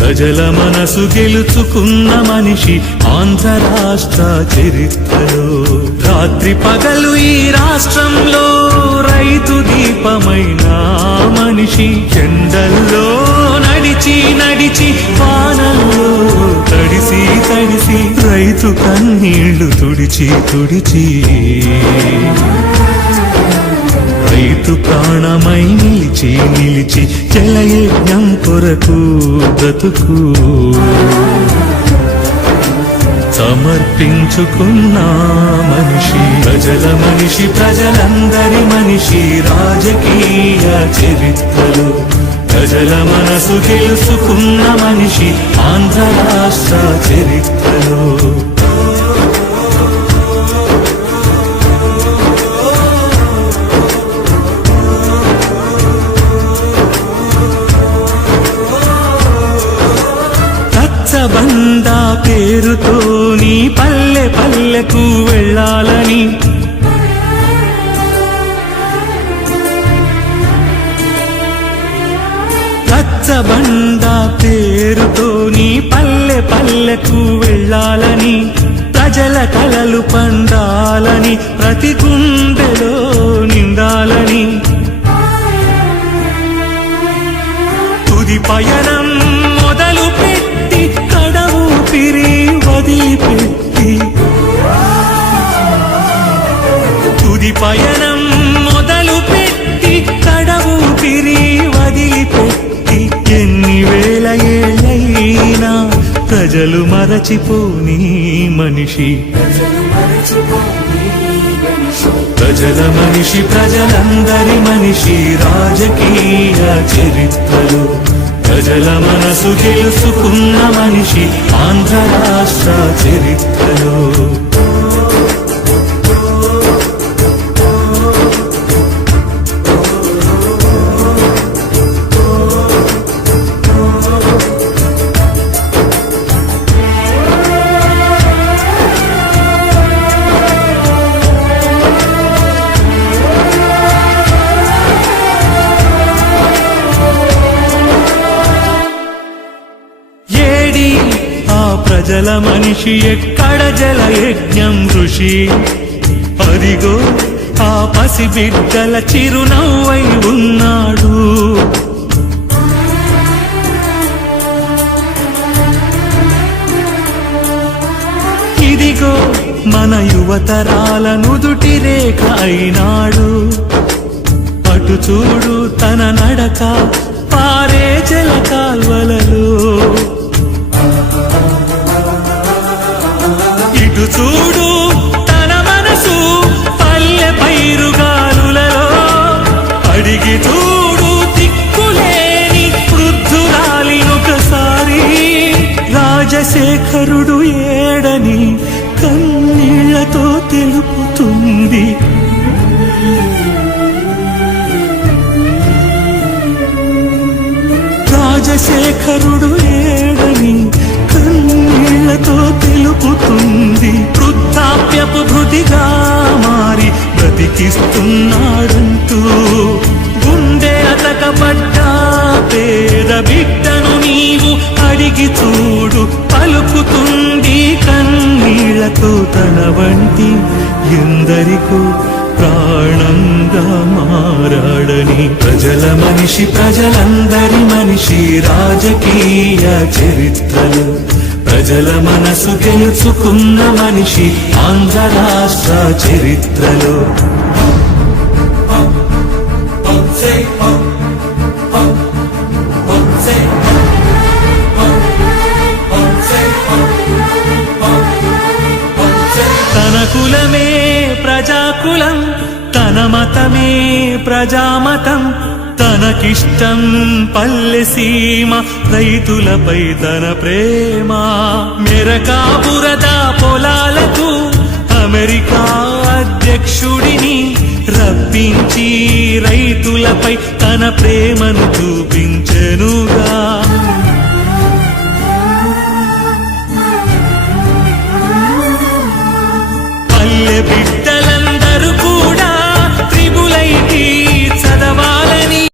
ప్రజల మనసు గెలుచుకున్న మనిషి ఆంధ్ర రాష్ట్ర చరిత్రలో. రాత్రి పగలు ఈ రాష్ట్రంలో రైతు దీపమైన మనిషి ఎండల్లో నడిచి నడిచి వానల్లో తడిసి తడిసి రైతు కన్నీళ్ళు తుడిచి తుడిచి రైతు ప్రాణమై నిలిచి నిలిచి జలయజ్ఞం కొరకు బ్రతుకు. సమర్పించుకున్న మనిషి ప్రజల మనిషి ప్రజలందరి మనిషి రాజకీయ చరిత్రలు. ప్రజల మనసు గెలుచుకున్న మనిషి ఆంధ్ర రాష్ట్ర చరిత్రలో. రచ్చబండ పేరుతో నీ పల్లె పల్లెకు వెళ్ళాలని. రచ్చబండ పేరుతో నీ పల్లె పల్లెకు వెళ్ళాలని. ప్రజల కలలు పండాలని ప్రతి గుండెలో నిండాలని. తుది పయనం మరచిపోని మనిషి. ప్రజల మనిషి ప్రజలందరి మనిషి రాజకీయ చరిత్రలు. ప్రజల మనసు గెలుచుకున్న మనిషి ఆంధ్ర రాష్ట్ర చరిత్రలో. జల మనిషి ఎక్కడ జల యజ్ఞం ఋషి? అదిగో ఆ పసి బిడ్డల చిరునవ్వై ఉన్నాడు. ఇదిగో మన యువతరాల నుదుటి రేఖ అయినాడు. అటు చూడు తన నడక తెలుపుతుంది. రాజశేఖరుడు ఏడని కన్నీళ్ళతో తెలుపుతుంది. వృద్ధాప్యపు భృతిగా మారి బ్రతికిస్తున్నాడంటూ. గుండె అతకబడ్డా పేద బిడ్డను నీవు అడిగి చూడు పలుకుతుంది కన్నీళ్ళతో తన వంటి ఎందరికో ప్రాణంగా మారాడని ప్రజల మనిషి ప్రజలందరి మనిషి రాజకీయ చరిత్రలు. ప్రజల మనసు గెలుచుకున్న మనిషి ఆంధ్ర రాష్ట్ర చరిత్రలో. మతమే ప్రజామతం. తనకిష్టం పల్లె సీమ రైతులపై తన ప్రేమ. మెరకాపురద పొలాలకు అమెరికా అధ్యక్షుడిని రప్పించి రైతులపై తన ప్రేమను చూపి